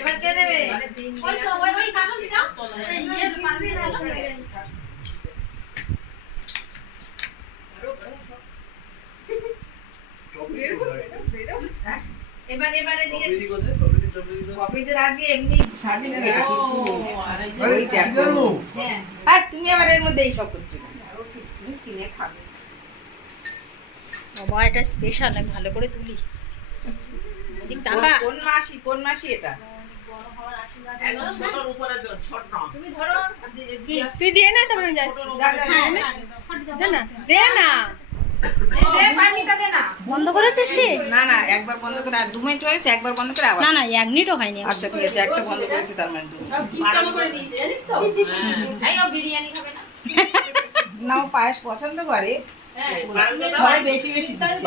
এবার কে দেবে? ওই তো ওই কাটো দিটা এই ইয়ের পাশে দাও। এবারে দিয়ে কপিদের আগে এমনি সার্টিফিকেট কিছু ওই দেখো। হ্যাঁ আর তুমি আবার এর মধ্যে এই সব করছো কিনে খাবে। বাবা এটা স্পেশাল, আমি ভালো করে তুলি। এদিক টাকা কোন মাসি এটা? তুই দিয়ে না, তারপরে আমি যাচ্ছি। দে না, দে না। বন্ধ করেছিস কি? না না, একবার বন্ধ করে আর 2 মিনিট হয়েছে, একবার বন্ধ করে আবার। না না, 1 মিনিটও হয়নি। আচ্ছা ঠিক আছে, একটা বন্ধ করেছি তার মানে 2 মিনিট। ও বিরিয়ানি খাবে না? না ও পায়েস পছন্দ করে, সবাই বেশি বেশি দিচ্ছে।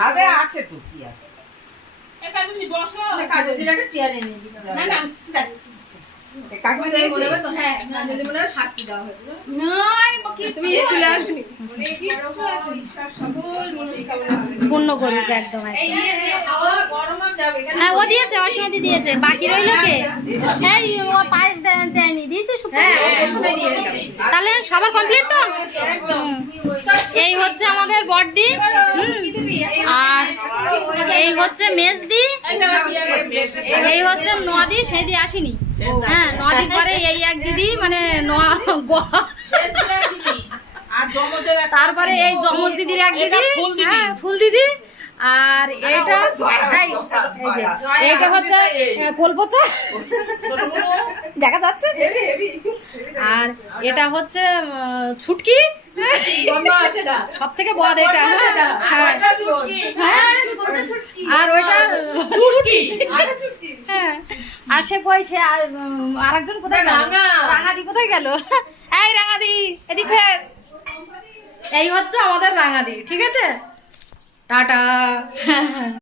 খাবে আছে তো, কি আছে? না না কাকিমা দিয়েছে? পূর্ণ করুক একদম। হ্যাঁ ও দিয়েছে, অসীমাদি দিয়েছে। বাকি রইল কে? হ্যাঁ ও পায়েস দেয়নি, দিয়েছে তাহলে সবার কমপ্লিট তো। এই হচ্ছে আমাদের বড়দি, আর এই হচ্ছে মেজদি, এই হচ্ছে নদি। সেদি আসেনি। হ্যাঁ নদীর পরে এই এক দিদি, মানে তারপরে এই যমজ দিদির এক দিদি, হ্যাঁ ফুল দিদি। আর এইটা এইটা হচ্ছে কোলপোচা, দেখা যাচ্ছে। আর এটা হচ্ছে ছুটকি, সব থেকে বদ এটা। আর ওইটা হ্যাঁ। আর সে কই, সে আরেকজন কোথায় গেল? রাঙাদি কোথায় গেল? এই রাঙাদি এদিক ফের। এই হচ্ছে আমাদের রাঙাদি, ঠিক আছে, টাটা।